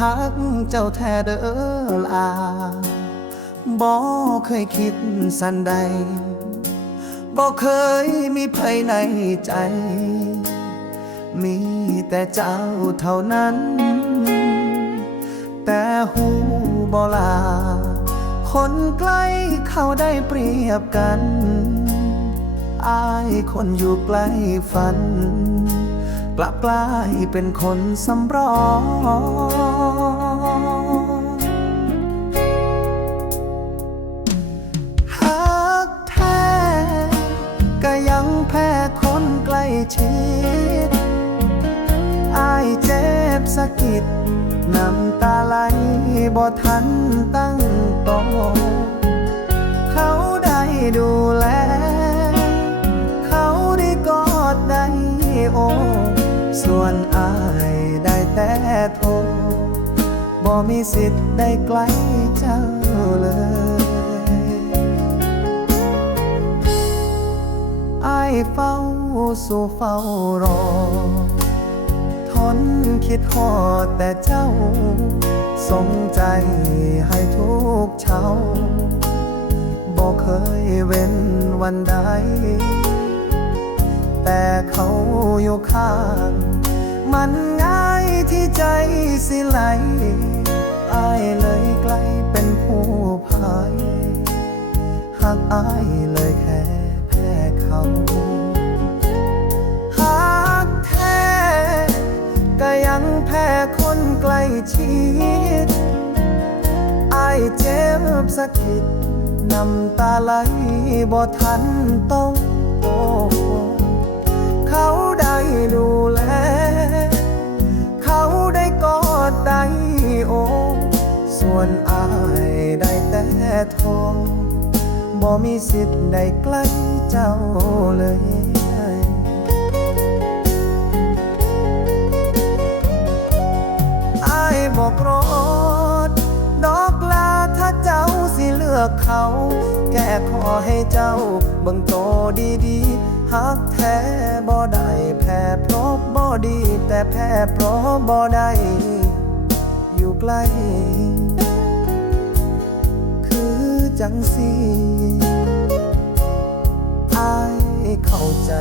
หักเจ้าแท้เด้อลาบ่เคยคิดสันใดบ่เคยมีภัยในใจ มีแต่เจ้าเท่านั้น แต่หูบ่ลา คนใกล้เขาได้เปรียบกัน อายคนอยู่ใกล้ฝัน กลับกลายเป็นคนสำรองหากแท้ก็ยังแพ้คนใกล้ชิดอายเจ็บสะกิดน้ำตาไหลบ่ทัน โทรบ่มีสิทธิ์ได้ใกล้เจ้าเลยไอเฝ้าสู่เฝ้ารอ ทนคิดหอดแต่เจ้า สงใจให้ทุกเช้าบอกเคยเว้นวันใด แต่เขาอยู่ข้าง มัน ใจสิไหลอายเลยใกลเป็นผู้พายหากอายเลยแค่แพ้เขาหากแท้ก็ยังแพ้คนใกล้ชิดอายเจ็บสะกิดน้ำตาไหลบ่ทันต้องโอ วนอายได้แต่ทรบ่มีสิทธิ์ได้ใกล้เจ้าเลยอายบอกรถดอกลาถ้าเจ้าสิเลือกเขา แก้ขอให้เจ้าเบิ่งโตดีๆหักแท้บ่ได้แพ้เพราะบ่ดี แต่แพ้เพราะบ่ได้อยู่ใกล้ จังสีอายเข้าใจ